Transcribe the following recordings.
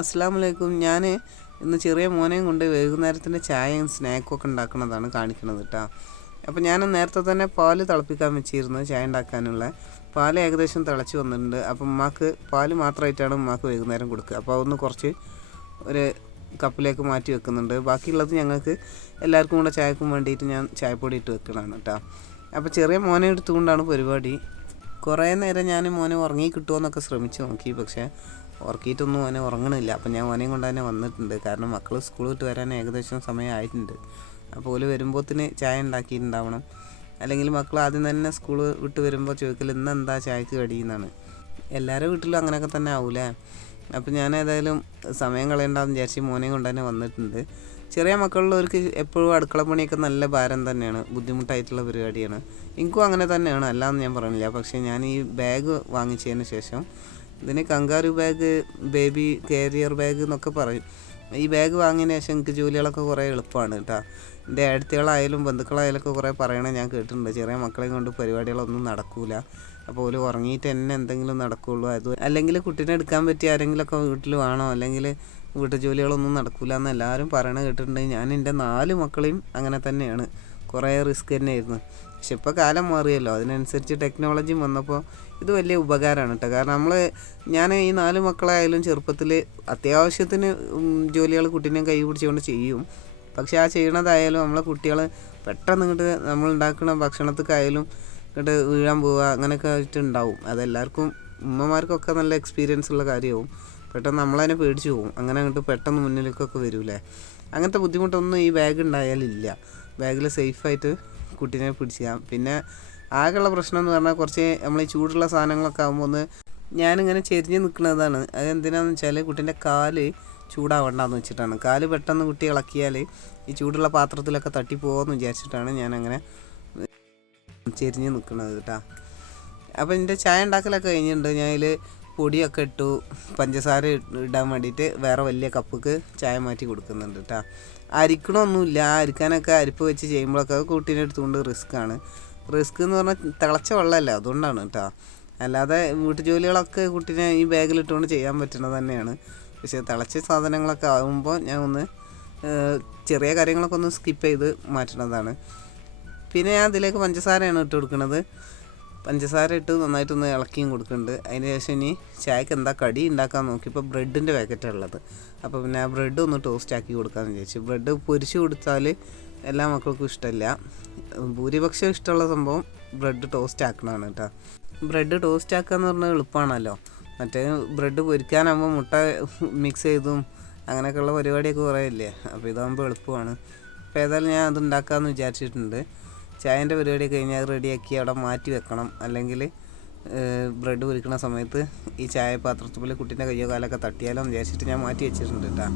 അസ്സലാമു അലൈക്കും. ഞാൻ ഇന്ന് ചെറിയ മോനെയും കൊണ്ട് വൈകുന്നേരത്തിൻ്റെ ചായയും സ്നാക്കും ഒക്കെ ഉണ്ടാക്കുന്നതാണ് കാണിക്കുന്നത് കേട്ടോ. അപ്പോൾ ഞാൻ നേരത്തെ തന്നെ പാല് തിളപ്പിക്കാൻ വെച്ചിരുന്നു ചായ ഉണ്ടാക്കാനുള്ള. പാല് ഏകദേശം തിളച്ച് വന്നിട്ടുണ്ട്. അപ്പം ഉമ്മാക്ക് പാല് മാത്രമായിട്ടാണ് ഉമ്മാക്ക് വൈകുന്നേരം കൊടുക്കുക. അപ്പോൾ അതൊന്ന് കുറച്ച് ഒരു കപ്പിലേക്ക് മാറ്റി വെക്കുന്നുണ്ട്. ബാക്കിയുള്ളത് ഞങ്ങൾക്ക് എല്ലാവർക്കും കൂടെ ചായക്കും വേണ്ടിയിട്ട് ഞാൻ ചായപ്പൊടി ഇട്ട് വെക്കണതാണ് കേട്ടോ. അപ്പോൾ ചെറിയ മോനെ എടുത്തുകൊണ്ടാണ് പരിപാടി. കുറേ നേരം ഞാൻ മോനെ ഉറങ്ങി കിട്ടുമോ എന്നൊക്കെ ശ്രമിച്ച് നോക്കി, പക്ഷേ ഉറക്കിയിട്ടൊന്നും മോനെ ഉറങ്ങണില്ല. അപ്പം ഞാൻ മോനെയും കൊണ്ട് തന്നെ വന്നിട്ടുണ്ട്. കാരണം മക്കൾ സ്കൂൾ വിട്ട് വരാൻ ഏകദേശം സമയമായിട്ടുണ്ട്. അപ്പോൾ ഓല് വരുമ്പോഴത്തിന് ചായ ഉണ്ടാക്കിയിട്ടുണ്ടാവണം. അല്ലെങ്കിൽ മക്കൾ ആദ്യം തന്നെ സ്കൂൾ വിട്ട് വരുമ്പോൾ ചോദിക്കൽ ഇന്ന് എന്താ ചായക്ക് കടിയെന്നാണ്. എല്ലാവരുടെ വീട്ടിലും അങ്ങനെയൊക്കെ തന്നെ ആവൂലേ. അപ്പോൾ ഞാൻ ഏതായാലും സമയം കളയണ്ടെന്ന് വിചാരിച്ച് മോനെയും കൊണ്ട് തന്നെ വന്നിട്ടുണ്ട്. ചെറിയ മക്കളുള്ളവർക്ക് എപ്പോഴും അടുക്കള പണിയൊക്കെ നല്ല ഭാരം തന്നെയാണ്, ബുദ്ധിമുട്ടായിട്ടുള്ള പരിപാടിയാണ്. എനിക്കും അങ്ങനെ തന്നെയാണ്, അല്ലാന്ന് ഞാൻ പറഞ്ഞില്ല. പക്ഷേ ഞാൻ ഈ ബാഗ് വാങ്ങിച്ചതിന് ശേഷം, ഇതിന് kangaroo bag, baby carrier bag എന്നൊക്കെ പറയും. ഈ ബാഗ് വാങ്ങിയതിന് ശേഷം എനിക്ക് ജോലികളൊക്കെ കുറേ എളുപ്പമാണ് കേട്ടോ. എൻ്റെ അടുത്തുകളായാലും ബന്ധുക്കളായാലൊക്കെ കുറേ പറയണേ ഞാൻ കേട്ടിട്ടുണ്ട്. ചെറിയ മക്കളെയും കൊണ്ട് പരിപാടികളൊന്നും നടക്കില്ല. അപ്പോൾ ഓല് ഉറങ്ങിയിട്ട് തന്നെ എന്തെങ്കിലും നടക്കുകയുള്ളൂ. അത് അല്ലെങ്കിൽ കുട്ടീനെ എടുക്കാൻ പറ്റിയ ആരെങ്കിലുമൊക്കെ വീട്ടിൽ വേണോ, അല്ലെങ്കിൽ വീട്ടു ജോലികളൊന്നും നടക്കില്ല എന്ന് എല്ലാവരും പറയണ കേട്ടിട്ടുണ്ട്. ഞാൻ എൻ്റെ 4 മക്കളെയും അങ്ങനെ തന്നെയാണ്. കുറേ റിസ്ക് തന്നെയായിരുന്നു. പക്ഷെ ഇപ്പോൾ കാലം മാറിയല്ലോ, അതിനനുസരിച്ച് ടെക്നോളജിയും വന്നപ്പോൾ ഇത് വലിയ ഉപകാരമാണ് കേട്ടോ. കാരണം ഞാൻ ഈ 4 മക്കളായാലും ചെറുപ്പത്തിൽ അത്യാവശ്യത്തിന് ജോലികൾ കുട്ടീനെ കൈ പിടിച്ചുകൊണ്ട് ചെയ്യും. പക്ഷെ ആ ചെയ്യണതായാലും നമ്മളെ കുട്ടികൾ പെട്ടെന്ന് ഇങ്ങോട്ട് നമ്മൾ ഉണ്ടാക്കുന്ന ഭക്ഷണത്തിക്കായാലും ഇങ്ങോട്ട് വീഴാൻ പോവുക അങ്ങനെയൊക്കെ ആയിട്ടുണ്ടാവും. അതെല്ലാവർക്കും ഉമ്മമാർക്കൊക്കെ നല്ല എക്സ്പീരിയൻസ് ഉള്ള കാര്യമാവും. പെട്ടെന്ന് നമ്മളതിനെ പേടിച്ച് പോകും. അങ്ങനെ അങ്ങോട്ട് പെട്ടെന്ന് മുന്നിലേക്കൊക്കെ വരൂലേ. അങ്ങനത്തെ ബുദ്ധിമുട്ടൊന്നും ഈ ബാഗ് ഉണ്ടായാലില്ല. ബാഗിൽ സേഫായിട്ട് കുട്ടീനെ പിടിച്ചാൽ. പിന്നെ ആകെയുള്ള പ്രശ്നം എന്ന് പറഞ്ഞാൽ കുറച്ച് നമ്മൾ ഈ ചൂടുള്ള സാധനങ്ങളൊക്കെ ആകുമ്പോൾ ഞാനിങ്ങനെ ചെരിഞ്ഞ് നിൽക്കുന്നതാണ്. അതെന്തിനാണെന്ന് വെച്ചാൽ കുട്ടീൻ്റെ കാല് ചൂടാവണ്ടെന്ന് വെച്ചിട്ടാണ്. കാല് പെട്ടെന്ന് കുട്ടി ഇളക്കിയാൽ ഈ ചൂടുള്ള പാത്രത്തിലൊക്കെ തട്ടിപ്പോകുമെന്ന് വിചാരിച്ചിട്ടാണ് ഞാനങ്ങനെ ചെരിഞ്ഞ് നിൽക്കുന്നത് കേട്ടോ. അപ്പോൾ എൻ്റെ ചായ ഉണ്ടാക്കലൊക്കെ കഴിഞ്ഞിട്ടുണ്ട്. ഞാൻ അതിൽ പൊടിയൊക്കെ ഇട്ടു, പഞ്ചസാര ഇടാൻ വേണ്ടിയിട്ട് വേറെ വലിയ കപ്പിക്ക് ചായ മാറ്റി കൊടുക്കുന്നുണ്ട് കേട്ടോ. അരിക്കണമൊന്നുമില്ല. അരിക്കാനൊക്കെ അരിപ്പ് വെച്ച് ചെയ്യുമ്പോഴൊക്കെ കുട്ടീനെ എടുത്തുകൊണ്ട് റിസ്ക്കാണ്. റിസ്ക് എന്ന് പറഞ്ഞാൽ തിളച്ച വെള്ളമല്ല, അതുകൊണ്ടാണ് കേട്ടോ. അല്ലാതെ വീട്ടു ജോലികളൊക്കെ കുട്ടീനെ ഈ ബാഗിലിട്ടുകൊണ്ട് ചെയ്യാൻ പറ്റുന്നത് തന്നെയാണ്. പക്ഷേ തിളച്ച സാധനങ്ങളൊക്കെ ആകുമ്പോൾ ഞാൻ ഒന്ന് ചെറിയ കാര്യങ്ങളൊക്കെ ഒന്ന് സ്കിപ്പ് ചെയ്ത് മാറ്റുന്നതാണ്. പിന്നെ ഞാൻ അതിലേക്ക് പഞ്ചസാരയാണ് ഇട്ട് കൊടുക്കുന്നത്. പഞ്ചസാര ഇട്ട് നന്നായിട്ടൊന്ന് ഇളക്കിയും കൊടുക്കുന്നുണ്ട്. അതിന് ശേഷം ഇനി ചായക്ക് എന്താ കടി ഉണ്ടാക്കാൻ നോക്കിയപ്പോൾ ബ്രെഡിൻ്റെ പാക്കറ്റാണ് ഉള്ളത്. അപ്പോൾ പിന്നെ ആ ബ്രെഡ് ഒന്ന് ടോസ്റ്റ് ആക്കി കൊടുക്കാമെന്ന് വിചാരിച്ചു. ബ്രെഡ് പൊരിച്ച് കൊടുത്താൽ എല്ലാ മക്കൾക്കും ഇഷ്ടമല്ല. ഭൂരിപക്ഷം ഇഷ്ടമുള്ള സംഭവം ബ്രെഡ് ടോസ്റ്റ് ആക്കണതാണ് കേട്ടോ. ബ്രെഡ് ടോസ്റ്റ് ആക്കുക എന്ന് പറഞ്ഞാൽ എളുപ്പമാണല്ലോ. മറ്റേ ബ്രെഡ് പൊരിക്കാനാകുമ്പോൾ മുട്ട മിക്സ് ചെയ്തും അങ്ങനെയൊക്കെയുള്ള പരിപാടിയൊക്കെ കുറേ ഇല്ലേ. അപ്പോൾ ഇതാകുമ്പോൾ എളുപ്പമാണ്. അപ്പോൾ ഏതായാലും ഞാൻ അത് ഉണ്ടാക്കാമെന്ന് വിചാരിച്ചിട്ടുണ്ട്. ചായൻ്റെ പരിപാടി കഴിഞ്ഞാൽ അത് റെഡിയാക്കി അവിടെ മാറ്റി വെക്കണം. അല്ലെങ്കിൽ ബ്രെഡ് പൊരിക്കുന്ന സമയത്ത് ഈ ചായ പാത്രത്തിൽ കുട്ടീൻ്റെ കയ്യോ കാലൊക്കെ തട്ടിയാലോ എന്ന് വിചാരിച്ചിട്ട് ഞാൻ മാറ്റി വെച്ചിട്ടുണ്ട് കേട്ടോ.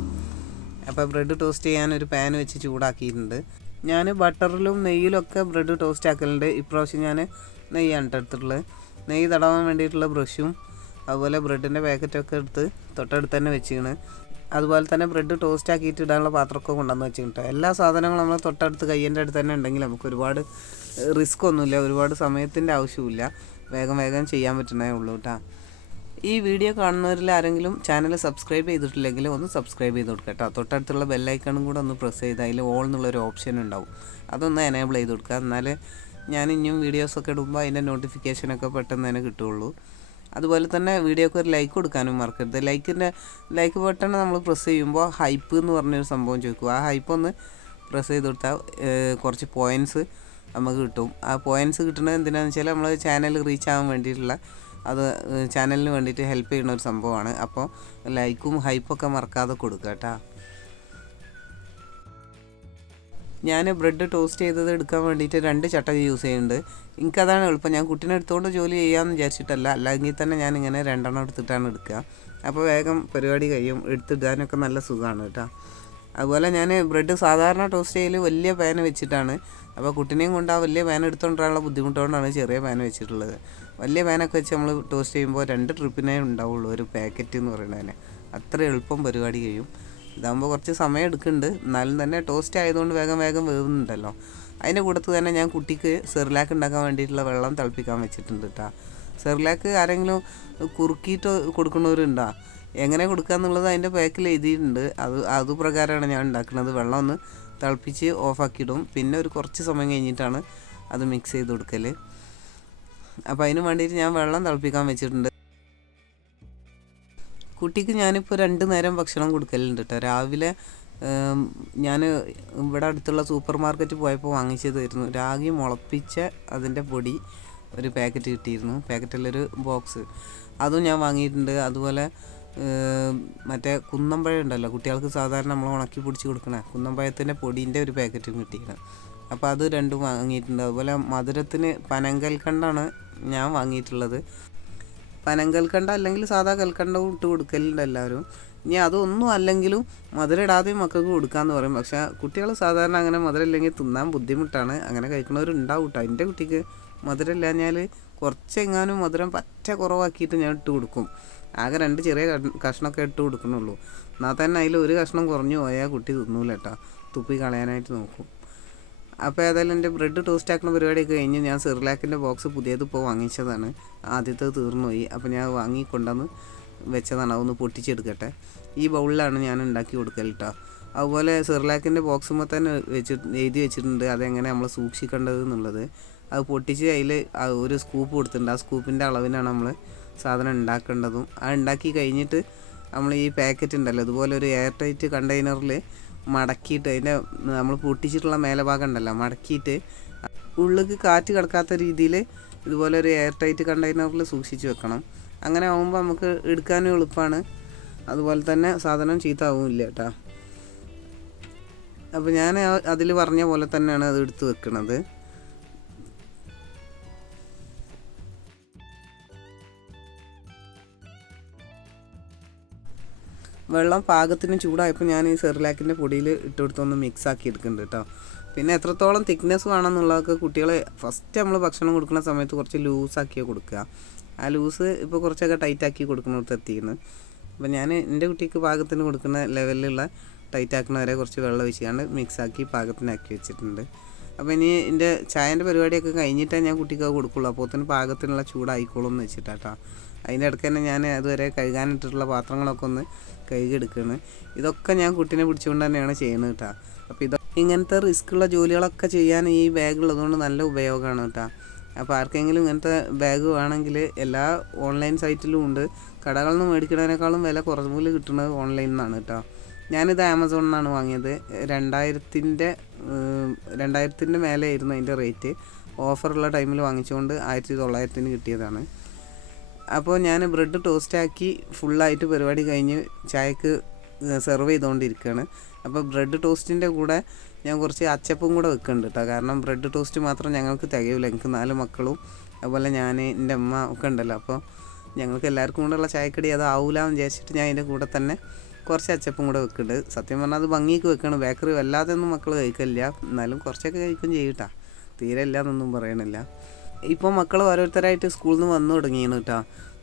അപ്പോൾ ബ്രെഡ് ടോസ്റ്റ് ചെയ്യാൻ ഒരു പാൻ വെച്ച് ചൂടാക്കിയിട്ടുണ്ട്. ഞാൻ ബട്ടറിലും നെയ്യിലൊക്കെ ബ്രെഡ് ടോസ്റ്റ് ആക്കലുണ്ട്. ഇപ്രാവശ്യം ഞാൻ നെയ്യാണ് എടുത്തിട്ടുള്ളത്. നെയ്യ് തടവാൻ വേണ്ടിയിട്ടുള്ള ബ്രഷും അതുപോലെ ബ്രെഡിൻ്റെ പാക്കറ്റൊക്കെ എടുത്ത് തൊട്ടടുത്ത് തന്നെ വെച്ചിരുന്നു. അതുപോലെ തന്നെ ബ്രെഡ് ടോസ്റ്റ് ആക്കിയിട്ട് ഇടാനുള്ള പാത്രമൊക്കെ കൊണ്ടുവന്ന് വെച്ചിട്ടുണ്ട്. എല്ലാ സാധനങ്ങളും നമ്മൾ തൊട്ടടുത്ത് കയ്യൻ്റെ അടുത്ത് തന്നെ ഉണ്ടെങ്കിൽ നമുക്ക് ഒരുപാട് റിസ്ക് ഒന്നുമില്ല, ഒരുപാട് സമയത്തിൻ്റെ ആവശ്യമില്ല. വേഗം ചെയ്യാൻ പറ്റുന്നേ ഉള്ളൂ കേട്ടോ. ഈ വീഡിയോ കാണുന്നവരിൽ ആരെങ്കിലും ചാനൽ സബ്സ്ക്രൈബ് ചെയ്തിട്ടില്ലെങ്കിൽ ഒന്ന് സബ്സ്ക്രൈബ് ചെയ്ത് കൊടുക്കുക കേട്ടോ. തൊട്ടടുത്തുള്ള ബെല്ലൈക്കണും കൂടെ ഒന്ന് പ്രസ് ചെയ്ത് അതിൽ ഓൾ എന്നുള്ളൊരു ഓപ്ഷൻ ഉണ്ടാവും, അതൊന്ന് എനേബിൾ ചെയ്ത് കൊടുക്കുക. എന്നാൽ ഞാൻ ഇനിയും വീഡിയോസൊക്കെ ഇടുമ്പോൾ അതിൻ്റെ നോട്ടിഫിക്കേഷനൊക്കെ പെട്ടെന്ന് തന്നെ കിട്ടുള്ളൂ. അതുപോലെ തന്നെ വീഡിയോക്ക് ഒരു ലൈക്ക് കൊടുക്കാനും മറക്കരുത്. ലൈക്ക് ബട്ടൺ നമ്മൾ പ്രസ് ചെയ്യുമ്പോൾ ഹൈപ്പ് എന്ന് പറഞ്ഞൊരു സംഭവം ചോദിക്കും. ആ ഹൈപ്പ് ഒന്ന് പ്രസ് ചെയ്ത് കൊടുത്താൽ കുറച്ച് പോയിൻറ്റ്സ് നമുക്ക് കിട്ടും. ആ പോയിൻറ്റ്സ് കിട്ടുന്നത് എന്തിനാണെന്ന് വെച്ചാൽ നമ്മൾ ചാനൽ റീച്ച് ആകാൻ വേണ്ടിയിട്ടുള്ള, അത് ചാനലിന് വേണ്ടിയിട്ട് ഹെൽപ്പ് ചെയ്യുന്ന ഒരു സംഭവമാണ്. അപ്പോൾ ലൈക്കും ഹൈപ്പൊക്കെ മറക്കാതെ കൊടുക്കുക കേട്ടോ. ഞാൻ ബ്രെഡ് ടോസ്റ്റ് ചെയ്തത് എടുക്കാൻ വേണ്ടിയിട്ട് 2 ചട്ട യൂസ് ചെയ്യുന്നുണ്ട്. എനിക്കതാണ് എളുപ്പം. ഞാൻ കുട്ടീനെ എടുത്തുകൊണ്ട് ജോലി ചെയ്യാമെന്ന് വിചാരിച്ചിട്ടല്ല, അല്ലെങ്കിൽ തന്നെ ഞാനിങ്ങനെ 2 എണ്ണം എടുത്തിട്ടാണ് എടുക്കുക. അപ്പോൾ വേഗം പരിപാടി കഴിയും. എടുത്തിടാനൊക്കെ നല്ല സുഖമാണ് കേട്ടോ. അതുപോലെ ഞാൻ ബ്രെഡ് സാധാരണ ടോസ്റ്റ് ചെയ്യൽ വലിയ പാൻ വെച്ചിട്ടാണ്. അപ്പോൾ കുട്ടീനെയും കൊണ്ട് ആ വലിയ പാൻ എടുത്തുകൊണ്ടുള്ള ബുദ്ധിമുട്ടുകൊണ്ടാണ് ചെറിയ പാൻ വെച്ചിട്ടുള്ളത്. വലിയ പാനൊക്കെ വെച്ച് നമ്മൾ ടോസ്റ്റ് ചെയ്യുമ്പോൾ 2 ട്രിപ്പിനേ ഉണ്ടാവുള്ളൂ ഒരു പാക്കറ്റ് എന്ന് പറയുന്നതിന്. അത്ര എളുപ്പം പരിപാടി കഴിയും. ഇതാകുമ്പോൾ കുറച്ച് സമയം എടുക്കുന്നുണ്ട്, എന്നാലും തന്നെ ടോസ്റ്റ് ആയതുകൊണ്ട് വേഗം വേവുന്നുണ്ടല്ലോ. അതിൻ്റെ കൂട്ടത്തിൽ തന്നെ ഞാൻ കുട്ടിക്ക് സെർലാക്ക് ഉണ്ടാക്കാൻ വേണ്ടിയിട്ടുള്ള വെള്ളം തിളപ്പിക്കാൻ വെച്ചിട്ടുണ്ട് കേട്ടോ. സെർലാക്ക് ആരെങ്കിലും കുറുക്കിയിട്ട് കൊടുക്കുന്നവരുണ്ടോ? എങ്ങനെ കൊടുക്കുക എന്നുള്ളത് അതിൻ്റെ പാക്കിൽ എഴുതിയിട്ടുണ്ട്. അതുപ്രകാരമാണ് ഞാൻ ഉണ്ടാക്കുന്നത്. വെള്ളം ഒന്ന് തിളപ്പിച്ച് ഓഫാക്കിയിടും. പിന്നെ ഒരു കുറച്ച് സമയം കഴിഞ്ഞിട്ടാണ് അത് മിക്സ് ചെയ്ത് കൊടുക്കൽ. അപ്പോൾ അതിന് വേണ്ടിയിട്ട് ഞാൻ വെള്ളം തിളപ്പിക്കാൻ വെച്ചിട്ടുണ്ട്. കുട്ടിക്ക് ഞാനിപ്പോൾ 2 നേരം ഭക്ഷണം കൊടുക്കലുണ്ട് കേട്ടോ. രാവിലെ ഞാൻ ഇവിടെ അടുത്തുള്ള സൂപ്പർ മാർക്കറ്റ് പോയപ്പോൾ വാങ്ങിച്ചതായിരുന്നു രാഗി മുളപ്പിച്ച അതിൻ്റെ പൊടി ഒരു പാക്കറ്റ് കിട്ടിയിരുന്നു. പാക്കറ്റിലൊരു ബോക്സ് അതും ഞാൻ വാങ്ങിയിട്ടുണ്ട്. അതുപോലെ മറ്റേ കുന്നമ്പഴം ഉണ്ടല്ലോ, കുട്ടികൾക്ക് സാധാരണ നമ്മൾ ഉണക്കി പൊടിച്ച് കൊടുക്കണേ കുന്നമ്പഴത്തിൻ്റെ പൊടീൻ്റെ ഒരു പാക്കറ്റും കിട്ടിയിരുന്നു. അപ്പോൾ അത് രണ്ടും വാങ്ങിയിട്ടുണ്ട്. അതുപോലെ മധുരത്തിന് പനങ്കൽക്കണ്ടാണ് ഞാൻ വാങ്ങിയിട്ടുള്ളത്. പനങ്കൽക്കണ്ട അല്ലെങ്കിൽ സാധാ കൽക്കണ്ടവും ഇട്ട് കൊടുക്കലുണ്ട് എല്ലാവരും. ഇനി അതൊന്നും അല്ലെങ്കിലും മധുരം ഇടാതെയും മക്കൾക്ക് കൊടുക്കാമെന്ന് പറയും. പക്ഷേ കുട്ടികൾ സാധാരണ അങ്ങനെ മധുരം ഇല്ലെങ്കിൽ തിന്നാൻ ബുദ്ധിമുട്ടാണ്. അങ്ങനെ കഴിക്കുന്നവരുണ്ടാവും കേട്ടോ. എൻ്റെ കുട്ടിക്ക് മധുരം ഇല്ലാഞ്ഞാൽ കുറച്ചെങ്ങാനും മധുരം പറ്റ കുറവാക്കിയിട്ട് ഞാൻ ഇട്ട് കൊടുക്കും. ആകെ 2 ചെറിയ കഷ്ണമൊക്കെ ഇട്ട് കൊടുക്കണുള്ളൂ. എന്നാൽ തന്നെ അതിൽ ഒരു കഷ്ണം കുറഞ്ഞു പോയാൽ കുട്ടി തിന്നൂല കേട്ടോ, തുപ്പി കളയാനായിട്ട് നോക്കും. അപ്പോൾ ഏതായാലും എൻ്റെ ബ്രെഡ് ടോസ്റ്റ് ആക്കുന്ന പരിപാടിയൊക്കെ കഴിഞ്ഞ് ഞാൻ സെറിലാക്കിൻ്റെ ബോക്സ് പുതിയത് ഇപ്പോൾ വാങ്ങിച്ചതാണ്. ആദ്യത്തെ തീർന്നുപോയി. അപ്പോൾ ഞാൻ വാങ്ങിക്കൊണ്ടുവന്ന് വെച്ചതാണ്. അതൊന്ന് പൊട്ടിച്ചെടുക്കട്ടെ. ഈ ബൗളിലാണ് ഞാൻ ഉണ്ടാക്കി കൊടുക്കൽ കേട്ടോ. അതുപോലെ സെറിലാക്കിൻ്റെ ബോക്സുമ്പോൾ തന്നെ എഴുതി വെച്ചിട്ടുണ്ട് അതെങ്ങനെ നമ്മൾ സൂക്ഷിക്കേണ്ടത് എന്നുള്ളത്. അത് പൊട്ടിച്ച് അതിൽ ഒരു സ്കൂപ്പ് കൊടുത്തിട്ടുണ്ട്. ആ സ്കൂപ്പിൻ്റെ അളവിനാണ് നമ്മൾ സാധനം ഉണ്ടാക്കേണ്ടതും. അത് ഉണ്ടാക്കി കഴിഞ്ഞിട്ട് നമ്മൾ ഈ പാക്കറ്റ് ഉണ്ടല്ലോ ഇതുപോലെ ഒരു എയർ ടൈറ്റ് കണ്ടെയ്നറിൽ മടക്കിയിട്ട് അതിൻ്റെ നമ്മൾ പൊട്ടിച്ചിട്ടുള്ള മേലെ ഭാഗം ഉണ്ടല്ലോ മടക്കിയിട്ട് ഉള്ളിലേക്ക് കാറ്റ് കിടക്കാത്ത രീതിയിൽ ഇതുപോലെ ഒരു എയർ ടൈറ്റ് കണ്ടെയ്നറിൽ സൂക്ഷിച്ച് വെക്കണം. അങ്ങനെ ആകുമ്പോൾ നമുക്ക് എടുക്കാനും എളുപ്പമാണ്. അതുപോലെ തന്നെ സാധനം ചീത്താവില്ല കേട്ടോ. അപ്പോൾ ഞാൻ അതിൽ പറഞ്ഞ പോലെ തന്നെയാണ് അത് എടുത്ത് വെക്കുന്നത്. വെള്ളം പാകത്തിന് ചൂടായപ്പോൾ ഞാൻ ഈ സെറിലാക്കിൻ്റെ പൊടിയിൽ ഇട്ട് കൊടുത്തൊന്ന് മിക്സ് ആക്കി എടുക്കുന്നുണ്ട് കേട്ടോ. പിന്നെ എത്രത്തോളം തിക്നെസ് വേണമെന്നുള്ളതൊക്കെ കുട്ടികളെ ഫസ്റ്റ് നമ്മൾ ഭക്ഷണം കൊടുക്കുന്ന സമയത്ത് കുറച്ച് ലൂസാക്കിയാൽ കൊടുക്കുക. ആ ലൂസ് ഇപ്പോൾ കുറച്ചൊക്കെ ടൈറ്റാക്കി കൊടുക്കുന്നിടത്ത് എത്തിക്കുന്നു. അപ്പോൾ ഞാൻ എൻ്റെ കുട്ടിക്ക് പാകത്തിന് കൊടുക്കുന്ന ലെവലിലുള്ള ടൈറ്റാക്കുന്നവരെ കുറച്ച് വെള്ളം ഒഴിച്ചാണ്ട് മിക്സാക്കി പാകത്തിനാക്കി വെച്ചിട്ടുണ്ട്. അപ്പോൾ ഇനി എൻ്റെ ചായൻ്റെ പരിപാടിയൊക്കെ കഴിഞ്ഞിട്ടേ ഞാൻ കുട്ടിക്ക് കൊടുക്കുള്ളൂ. അപ്പോൾ തന്നെ പാകത്തിനുള്ള ചൂടായിക്കോളും എന്ന് വെച്ചിട്ടാട്ടോ. അതിൻ്റെ ഇടയ്ക്ക് തന്നെ ഞാൻ അതുവരെ കഴുകാനിട്ടിട്ടുള്ള പാത്രങ്ങളൊക്കെ ഒന്ന് കഴുകിയെടുക്കുകയാണ്. ഇതൊക്കെ ഞാൻ കുട്ടീനെ പിടിച്ചുകൊണ്ട് തന്നെയാണ് ചെയ്യുന്നത് കേട്ടോ. അപ്പോൾ ഇങ്ങനത്തെ റിസ്ക്കുള്ള ജോലികളൊക്കെ ചെയ്യാൻ ഈ ബാഗ് ഉള്ളതുകൊണ്ട് നല്ല ഉപയോഗമാണ് കേട്ടോ. അപ്പോൾ ആർക്കെങ്കിലും ഇങ്ങനത്തെ ബാഗ് വേണമെങ്കിൽ എല്ലാ ഓൺലൈൻ സൈറ്റിലും ഉണ്ട്. കടകളിൽ നിന്ന് മേടിക്കുന്നതിനേക്കാളും വില കുറഞ്ഞ കിട്ടുന്നത് ഓൺലൈനിൽ നിന്നാണ് കേട്ടോ. ഞാനിത് ആമസോണിൽ നിന്നാണ് വാങ്ങിയത്. 2000-ൻ്റെ മേലെയായിരുന്നു അതിൻ്റെ റേറ്റ്. ഓഫറുള്ള ടൈമിൽ വാങ്ങിച്ചുകൊണ്ട് 1900-ന് കിട്ടിയതാണ്. അപ്പോൾ ഞാൻ ബ്രെഡ് ടോസ്റ്റാക്കി ഫുള്ളായിട്ട് പരിപാടി കഴിഞ്ഞ് ചായക്ക് സെർവ് ചെയ്തുകൊണ്ടിരിക്കുകയാണ്. അപ്പോൾ ബ്രെഡ് ടോസ്റ്റിൻ്റെ കൂടെ ഞാൻ കുറച്ച് അച്ചപ്പും കൂടെ വെക്കുന്നുണ്ട് കേട്ടോ. കാരണം ബ്രെഡ് ടോസ്റ്റ് മാത്രം ഞങ്ങൾക്ക് തികയില്ല. എനിക്ക് 4 മക്കളും അതുപോലെ ഞാൻ എൻ്റെ അമ്മ ഒക്കെ ഉണ്ടല്ലോ. അപ്പോൾ ഞങ്ങൾക്ക് എല്ലാവർക്കും കൂടെയുള്ള ചായക്കടി അത് ആവൂലെന്ന് വിചാരിച്ചിട്ട് ഞാൻ അതിൻ്റെ കൂടെ തന്നെ കുറച്ച് അച്ചപ്പും കൂടെ വെക്കുന്നുണ്ട്. സത്യം പറഞ്ഞാൽ അത് ഭംഗിക്ക് വെക്കണം. ബേക്കറി വല്ലാതെ ഒന്നും മക്കൾ കഴിക്കില്ല, എന്നാലും കുറച്ചൊക്കെ കഴിക്കും ചെയ്യട്ടാ. തീരെ ഇല്ല എന്നൊന്നും പറയണില്ല. ഇപ്പോൾ മക്കൾ ഓരോരുത്തരായിട്ട് സ്കൂളിൽ നിന്ന് വന്നു തുടങ്ങിയാണ് കേട്ടോ.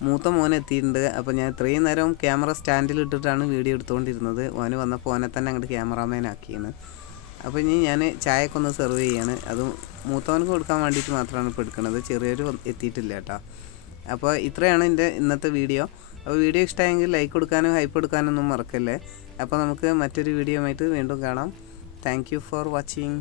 മൂത്ത മോൻ എത്തിയിട്ടുണ്ട്. അപ്പോൾ ഞാൻ ഇത്രയും നേരം ക്യാമറ സ്റ്റാൻഡിൽ ഇട്ടിട്ടാണ് വീഡിയോ എടുത്തുകൊണ്ടിരുന്നത്. ഓന് വന്നപ്പോൾ ഓനെ തന്നെ അങ്ങോട്ട് ക്യാമറാമാൻ ആക്കിയാണ്. അപ്പോൾ ഇനി ഞാൻ ചായയൊക്കെ ഒന്ന് സെർവ് ചെയ്യാണ്. അതും മൂത്തവനക്ക് കൊടുക്കാൻ വേണ്ടിയിട്ട് മാത്രമാണ് ഇപ്പോൾ എടുക്കുന്നത്. ചെറിയൊരു എത്തിയിട്ടില്ല കേട്ടോ. അപ്പോൾ ഇത്രയാണ് എൻ്റെ ഇന്നത്തെ വീഡിയോ. അപ്പോൾ വീഡിയോ ഇഷ്ടമായെങ്കിൽ ലൈക്ക് കൊടുക്കാനും ഹൈപ്പ് കൊടുക്കാനൊന്നും മറക്കല്ലേ. അപ്പോൾ നമുക്ക് മറ്റൊരു വീഡിയോ ആയിട്ട് വീണ്ടും കാണാം. Thank you for watching.